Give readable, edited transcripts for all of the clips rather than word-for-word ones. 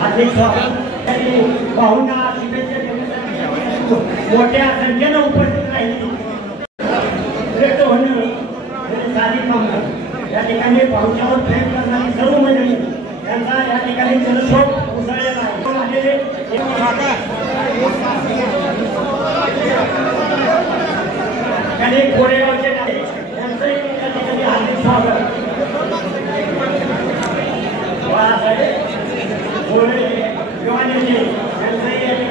हार्दिक स्वागत पाहुणा शुभेच्छा मोठ्या संख्येनं उपस्थित राहिली साधी कामगार या ठिकाणी पावसावर प्रेम करणारी सर्व मंडळी यांचा या ठिकाणी जलस्रोत उसळलेला आहे। कोरेगावचे त्यांचंही या ठिकाणी हार्दिक स्वागत।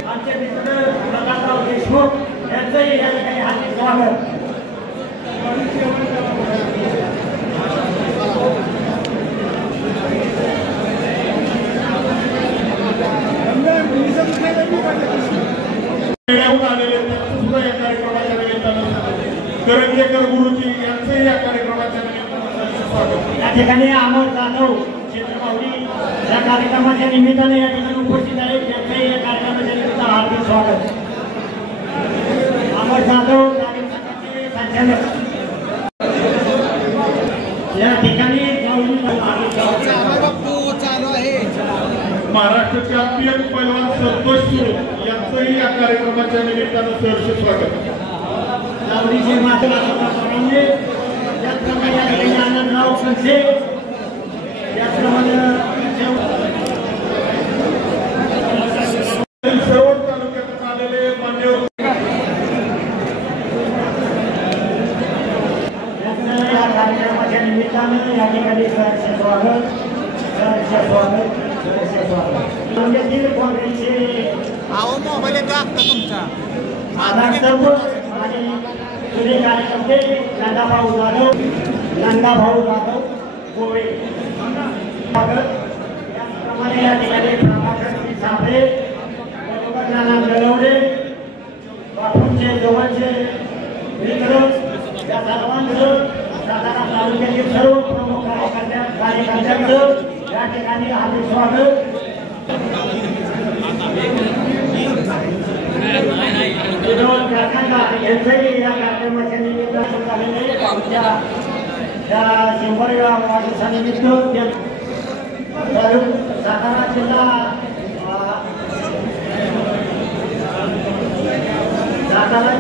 आमचे मित्र प्रकाशराव देशमुख यांचंही या ठिकाणी हार्दिक स्वागत। करंजेकर गुरुजी यांचे या कार्यक्रमाच्या निमित्ताने या ठिकाणी अमर जाधव क्षेत्रपावली या कार्यक्रमाच्या निमित्ताने या ठिकाणी उपस्थित आहेत। त्यांचे या कार्यक्रमाच्या निमित्ताने हार्दिक स्वागत। अमर जाधव नागरिकांचे संचालक या ठिकाणी महाराष्ट्र चॅम्पियन पैलवान संतोष सुरे यांचंही या कार्यक्रमाच्या निमित्तानं सहर्ष स्वागत। लावणीचे माध्यमाने त्याचप्रमाणे या ठिकाणी आनंदराव खडसे त्याचप्रमाणे सर्व तालुक्यातून आलेले मान्यवर या कार्यक्रमाच्या निमित्तानं या ठिकाणी सहर्ष स्वागत सहर्ष स्वागत सहर्ष स्वागत। म्हणजे तीन काँग्रेसचे मोबाईल येतो आता तुमचा जुने कार्यकर्ते नंदाभाऊ जाधव गोवे त्याचप्रमाणे या ठिकाणी प्रभाकर साबळे नाना गलवडे बापूंचे जवळचे मित्र या सर्वांचं सातारा तालुक्यातील सर्व प्रमुख कार्यकर्त्यांचं या ठिकाणी हार्दिक स्वागत। यांचंही या कार्यक्रमाच्या निमित्तानं झालेले आमच्या त्या 100व्या वाढदिवसानिमित्त सातारा जिल्हा सातारा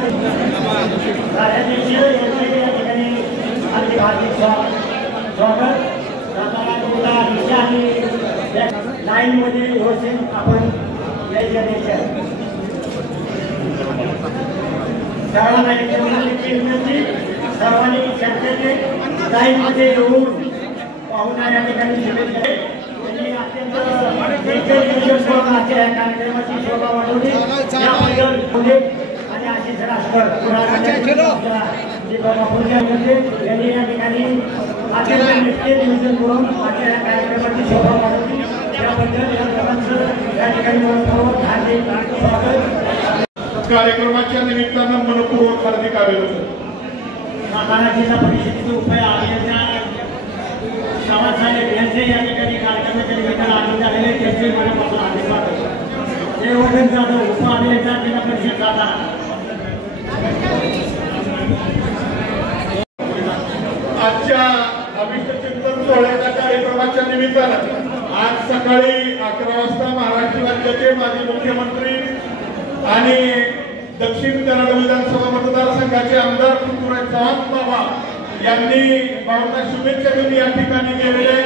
कार्याध्यक्ष यांचंही या ठिकाणी हार्दिक हार्दिक स्वागत। सातारा जिल्हा दिशा आणि लाईनमध्ये व्यवस्थित आपण यायच्या सर्वांनी चर्चेचे लाईनमध्ये येऊन पाहुणा या ठिकाणी शुभेच्छा त्यांनी अत्यंत कार्यक्रमाची शोभा वाढवली त्याबद्दल आणि आशिष रासकर यांनी या ठिकाणी अत्यंत निष्ठे नियोजन करून आजच्या या कार्यक्रमाची शोभा वाढवली त्याबद्दल या सर्वांचं या ठिकाणी मनपूर्वक हार्दिक स्वागत। कार्यक्रमाच्या निमित्तानं मनपूर्वक हार्दिक अभिनंदन। सातारा जिल्हा परिषदेचे उपाय अभियंता साहेब यांचे या ठिकाणी कार्यक्रमाच्या निमित्तानं आनंद झालेले त्यांचे मनापासून हार्दिक स्वागत। जयवर्धन जाधव उपअभियंता जिल्हा परिषद सातारा। आजच्या अभिष्ट चिंतन सोहळ्याच्या कार्यक्रमाच्या निमित्तानं आज सकाळी 11 वाजता महाराष्ट्र राज्याचे माजी मुख्यमंत्री आणि दक्षिण कन्नड विधानसभा मतदारसंघाचे आमदार पृथ्वीराज चव्हाण बाबा यांनी भावना शुभेच्छा देऊन या ठिकाणी गेलेले